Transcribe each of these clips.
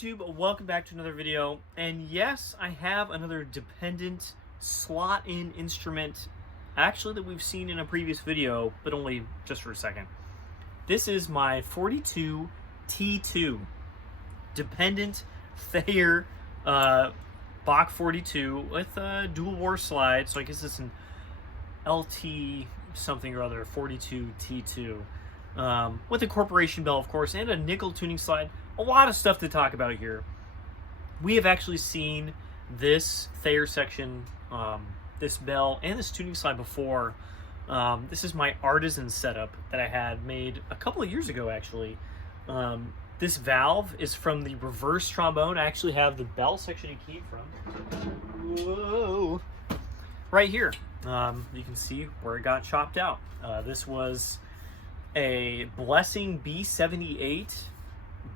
YouTube? Welcome back to another video. And yes, I have another dependent slot-in instrument, actually that we've seen in a previous video, but only just for a second. This is my 42 T2 dependent Thayer Bach 42 with a dual bore slide. So I guess it's an LT something or other 42 T2 with a corporation bell, of course, and a nickel tuning slide. A lot of stuff to talk about here. We have actually seen this Thayer section, this bell, and this tuning slide before. This is my artisan setup that I had made a couple of years ago, actually. This valve is from the reverse trombone. I actually have the bell section it came from. Whoa! Right here. You can see where it got chopped out. This was a Blessing B78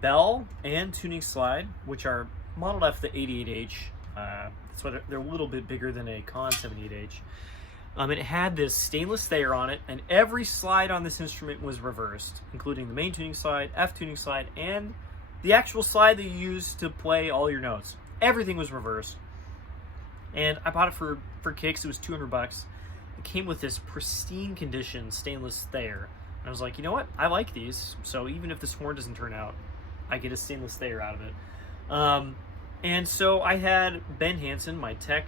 bell and tuning slide, which are modeled after the 88H. That's what they're a little bit bigger than a Con 78H. It had this stainless Thayer on it, and every slide on this instrument was reversed, including the main tuning slide, F tuning slide, and the actual slide that you use to play all your notes. Everything was reversed. And I bought it for kicks. It was 200 bucks. It came with this pristine condition stainless Thayer. And I was like, you know what? I like these. So even if this horn doesn't turn out, I get a stainless Thayer out of it. And so I had Ben Hansen, my tech,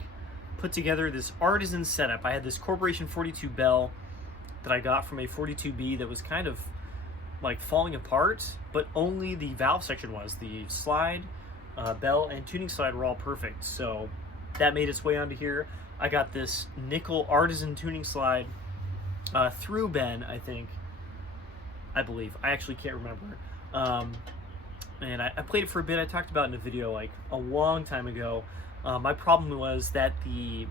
put together this artisan setup. I had this Corporation 42 bell that I got from a 42B that was kind of like falling apart, but only the valve section was. The slide, bell, and tuning slide were all perfect. So that made its way onto here. I got this nickel artisan tuning slide through Ben, I believe. I actually can't remember. And I played it for a bit. I talked about it in a video like a long time ago. My problem was that the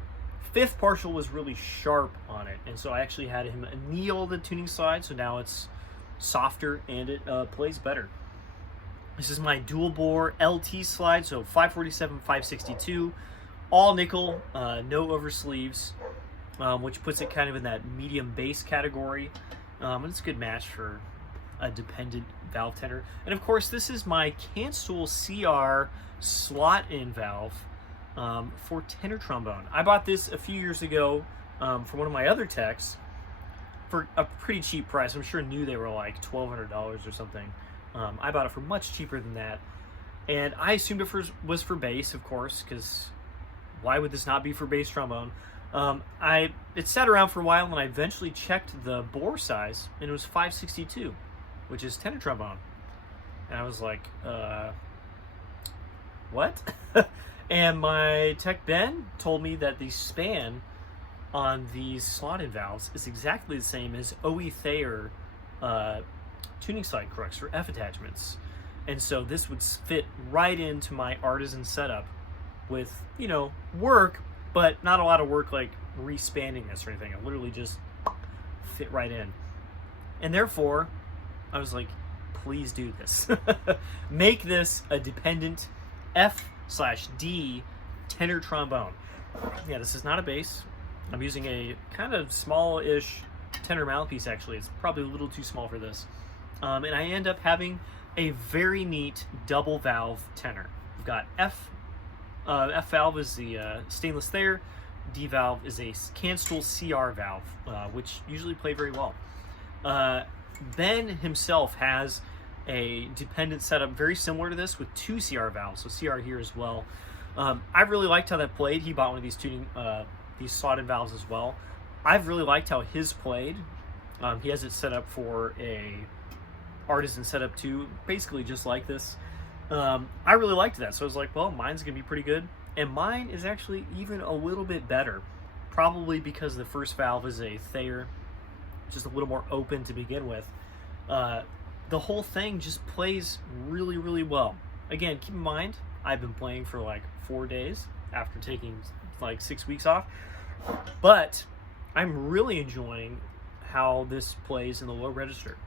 fifth partial was really sharp on it, and so I actually had him anneal the tuning slide, so now it's softer and it plays better. This is my dual bore LT slide, so 547, 562, all nickel, no oversleeves, which puts it kind of in that medium bass category. And it's a good match for a dependent valve tenor. And of course, this is my Cancel CR slot-in valve for tenor trombone. I bought this a few years ago from one of my other techs for a pretty cheap price. I'm sure knew they were like $1,200 or something. I bought it for much cheaper than that. And I assumed it was for bass, of course, because why would this not be for bass trombone? It sat around for a while, and I eventually checked the bore size, and it was 562, which is tenor trombone. And I was like, what? And my tech Ben told me that the span on these slotted valves is exactly the same as OE Thayer tuning slide crooks for F attachments. And so this would fit right into my artisan setup with, you know, work, but not a lot of work like respanning this or anything. It literally just fit right in. And therefore, I was like, please do this. Make this a dependent F/D tenor trombone. Yeah, this is not a bass. I'm using a kind of small-ish tenor mouthpiece, actually. It's probably a little too small for this. And I end up having a very neat double valve tenor. We've got F valve is the stainless Thayer. D valve is a Cancel CR valve, which usually play very well. Ben himself has a dependent setup very similar to this with two CR valves, so CR here as well. I really liked how that played. He bought one of these these slotted valves as well. I've really liked how his played. He has it set up for a artisan setup too, basically just like this. I really liked that, so I was like, well, mine's gonna be pretty good. And mine is actually even a little bit better, probably because the first valve is a Thayer, just a little more open to begin with. The whole thing just plays really, really well. Again, keep in mind, I've been playing for like 4 days after taking like 6 weeks off, but I'm really enjoying how this plays in the low register.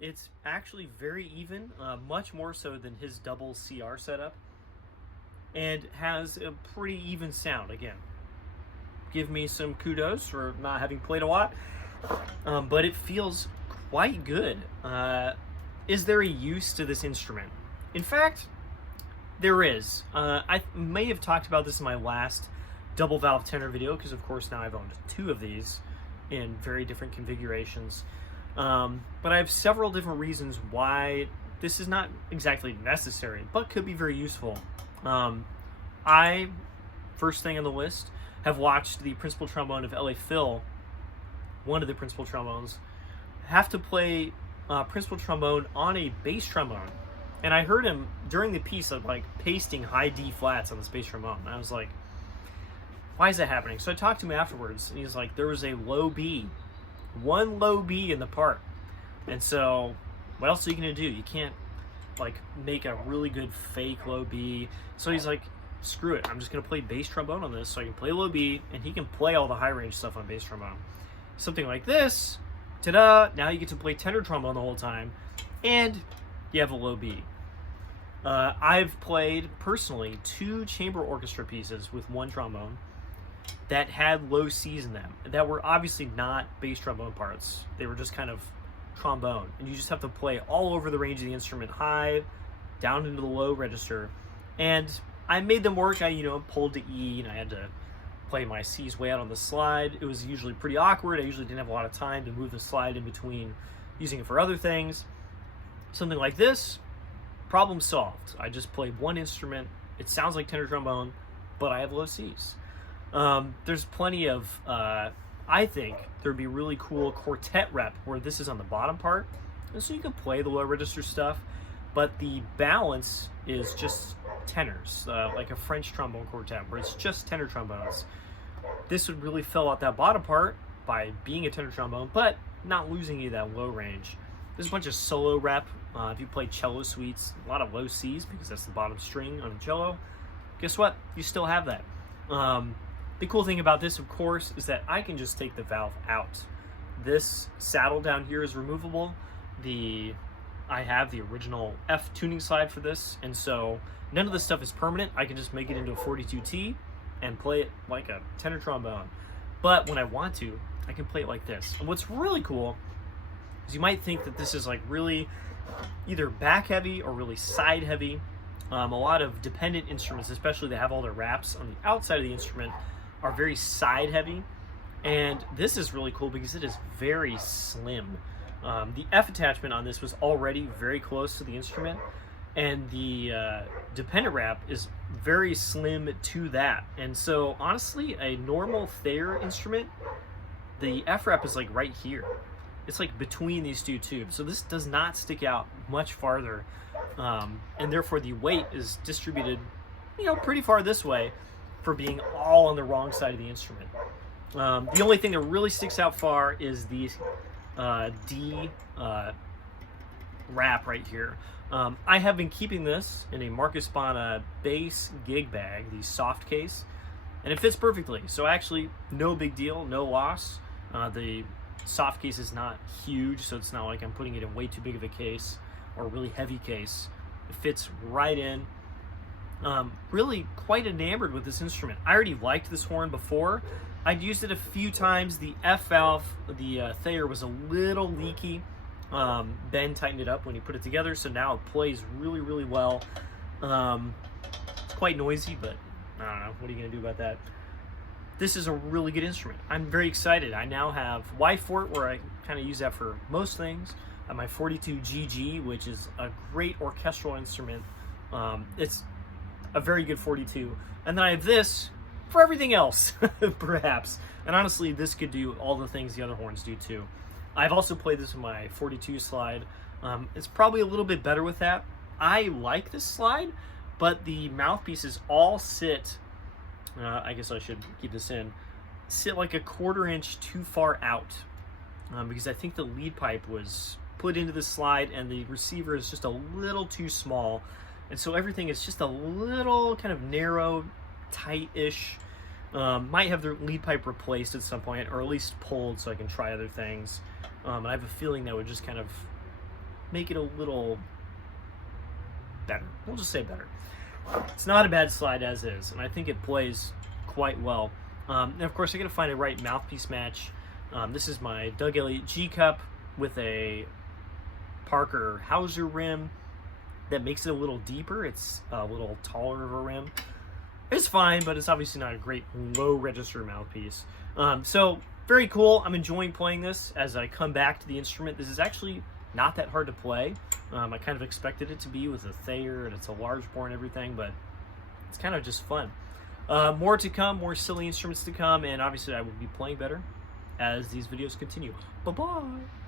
It's actually very even, much more so than his double CR setup, and has a pretty even sound. Again, give me some kudos for not having played a lot, but it feels quite good. Is there a use to this instrument? In fact, there is. I may have talked about this in my last double valve tenor video, because of course now I've owned 2 of these in very different configurations. But I have several different reasons why this is not exactly necessary, but could be very useful. I, first thing on the list, have watched the principal trombone of LA Phil, one of the principal trombones, have to play principal trombone on a bass trombone. And I heard him during the piece of like pasting high D flats on this bass trombone. And I was like, why is that happening? So I talked to him afterwards, and he's like, there was a low B, one low B in the part. And so what else are you gonna do? You can't like make a really good fake low B. So he's like, screw it, I'm just gonna play bass trombone on this so I can play low B, and he can play all the high range stuff on bass trombone. Something like this, ta-da, now you get to play tenor trombone the whole time, and you have a low B. I've played, personally, 2 chamber orchestra pieces with 1 trombone that had low C's in them, that were obviously not bass trombone parts. They were just kind of trombone, and you just have to play all over the range of the instrument, high, down into the low register, and I made them work. I, pulled to E, and I had to play my C's way out on the slide. It was usually pretty awkward. I usually didn't have a lot of time to move the slide in between using it for other things. Something like this, problem solved. I just played 1 instrument. It sounds like tenor trombone, but I have low C's. There's plenty of, I think there'd be really cool quartet rep where this is on the bottom part, and so you can play the low register stuff, but the balance is just tenors, like a French trombone quartet where it's just tenor trombones. This would really fill out that bottom part by being a tenor trombone, but not losing you that low range. There's a bunch of solo rep. If you play cello suites, a lot of low C's because that's the bottom string on a cello. Guess what? You still have that. The cool thing about this, of course, is that I can just take the valve out. This saddle down here is removable. I have the original F tuning slide for this, and so none of this stuff is permanent. I can just make it into a 42T and play it like a tenor trombone. But when I want to, I can play it like this. And what's really cool is you might think that this is like really either back heavy or really side heavy. A lot of dependent instruments, especially that have all their wraps on the outside of the instrument, are very side heavy. And this is really cool because it is very slim. The F attachment on this was already very close to the instrument, and the dependent wrap is very slim to that. And so honestly, a normal Thayer instrument, the F wrap is like right here. It's like between these 2 tubes. So this does not stick out much farther, and therefore the weight is distributed, pretty far this way for being all on the wrong side of the instrument. The only thing that really sticks out far is the D wrap right here. I have been keeping this in a Marcus Bana bass gig bag, the soft case, and it fits perfectly. So actually, no big deal, no loss. The soft case is not huge, so it's not like I'm putting it in way too big of a case or a really heavy case. It fits right in. Really quite enamored with this instrument. I already liked this horn before. I'd used it a few times. The F valve, the Thayer, was a little leaky. Ben tightened it up when he put it together, so now it plays really, really well. It's quite noisy, but I don't know. What are you going to do about that? This is a really good instrument. I'm very excited. I now have Y Fort, where I kind of use that for most things. I have my 42 GG, which is a great orchestral instrument. It's a very good 42. And then I have this for everything else, perhaps. And honestly, this could do all the things the other horns do too. I've also played this with my 42 slide. It's probably a little bit better with that. I like this slide, but the mouthpieces all sit, I guess I should keep this in, sit like a 1/4 inch too far out, because I think the lead pipe was put into the slide and the receiver is just a little too small. And so everything is just a little kind of narrow, tight-ish. Might have the lead pipe replaced at some point, or at least pulled so I can try other things. And I have a feeling that would just kind of make it a little better. We'll just say better. It's not a bad slide as is, and I think it plays quite well. And of course, I got to find a right mouthpiece match. This is my Doug Elliott G Cup with a Parker Hauser rim that makes it a little deeper. It's a little taller of a rim. It's fine, but it's obviously not a great low register mouthpiece. So very cool. I'm enjoying playing this as I come back to the instrument. This is actually not that hard to play. I kind of expected it to be with a Thayer, and it's a large bore and everything, but it's kind of just fun. More to come, more silly instruments to come, and obviously I will be playing better as these videos continue. Bye-bye!